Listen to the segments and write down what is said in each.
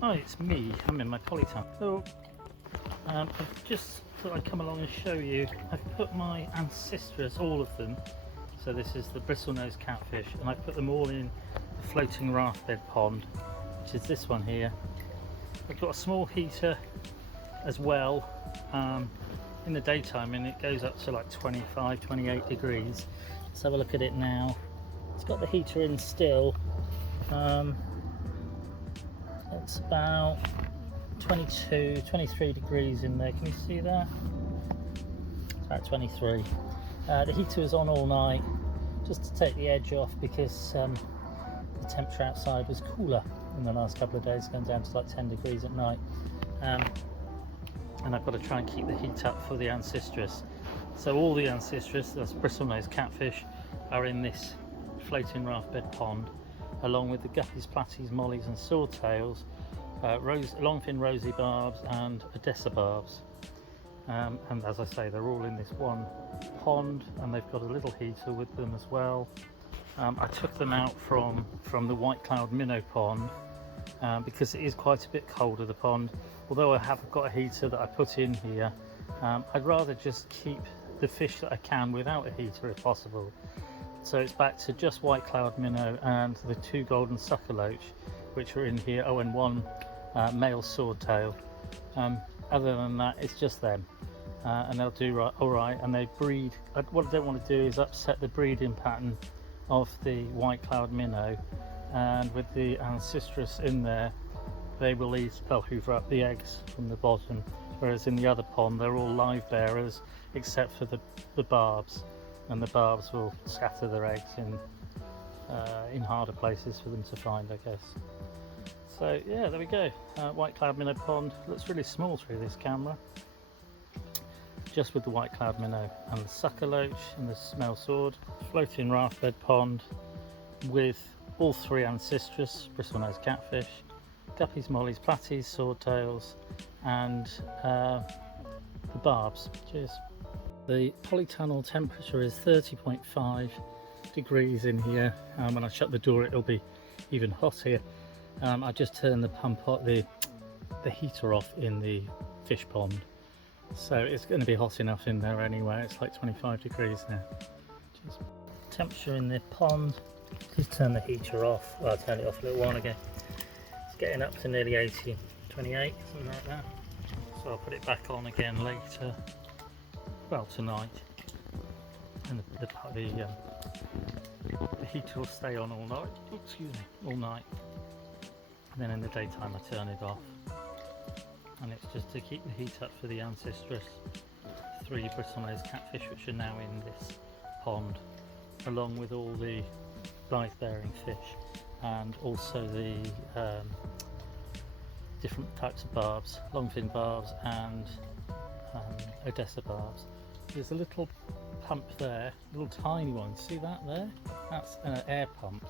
Hi, it's me. I'm in my polytunnel. So, I've just thought I'd come along and show you. I've put my ancestors, all of them. So this is the Bristlenose Catfish, and I put them all in the floating raft bed pond, which is this one here. I've got a small heater as well in the daytime, and it goes up to like 25, 28 degrees. Let's have a look at it now. It's got the heater in still. It's about 22, 23 degrees in there. Can you see that? It's about 23. The heater was on all night just to take the edge off because the temperature outside was cooler in the last couple of days, going down to like 10 degrees at night. And I've got to try and keep the heat up for the ancestress. So all the ancestress, that's Bristlenose Catfish, are in this floating raft bed pond, along with the guppies, platies, mollies and swordtails, longfin rosy barbs and odessa barbs. And as I say, they're all in this one pond, and they've got a little heater with them as well. I took them out from the white cloud minnow pond because it is quite a bit colder, the pond. Although I have got a heater that I put in here, I'd rather just keep the fish that I can without a heater if possible. So it's back to just white cloud minnow and the two golden sucker loach, which are in here. Oh, and one male swordtail. Other than that, it's just them, and they'll do all right. And they breed. What I don't want to do is upset the breeding pattern of the white cloud minnow, and with the ancestress in there, they will they'll hoover up the eggs from the bottom. Whereas in the other pond, they're all live bearers except for the barbs. And the barbs will scatter their eggs in harder places for them to find, I guess. So yeah, there we go. White cloud minnow pond. Looks really small through this camera. Just with the white cloud minnow and the sucker loach and the smell sword. Floating raft bed pond with all three ancestress, Bristlenose Catfish, guppies, mollies, platies, swordtails, and the barbs. Cheers. The polytunnel temperature is 30.5 degrees in here. When I shut the door, it'll be even hotter. I just turned the heater off in the fish pond, so it's going to be hot enough in there anyway. It's like 25 degrees now. Just temperature in the pond. Just turn the heater off. Well, I turned it off a little while ago. It's getting up to nearly 80, 28, something like that. So I'll put it back on again later. Well, tonight, and the heater will stay on all night. Excuse me, all night. And then in the daytime, I turn it off, and it's just to keep the heat up for the ancestress. Three Bristlenose catfish, which are now in this pond, along with all the live-bearing fish, and also the different types of barbs, longfin barbs and odessa barbs. There's a little pump there, a little tiny one. See that there? That's an air pump,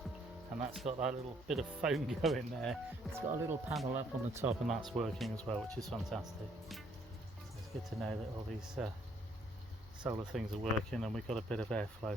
and that's got that little bit of foam going there. It's got a little panel up on the top, and that's working as well, which is fantastic. So it's good to know that all these solar things are working, and we've got a bit of airflow.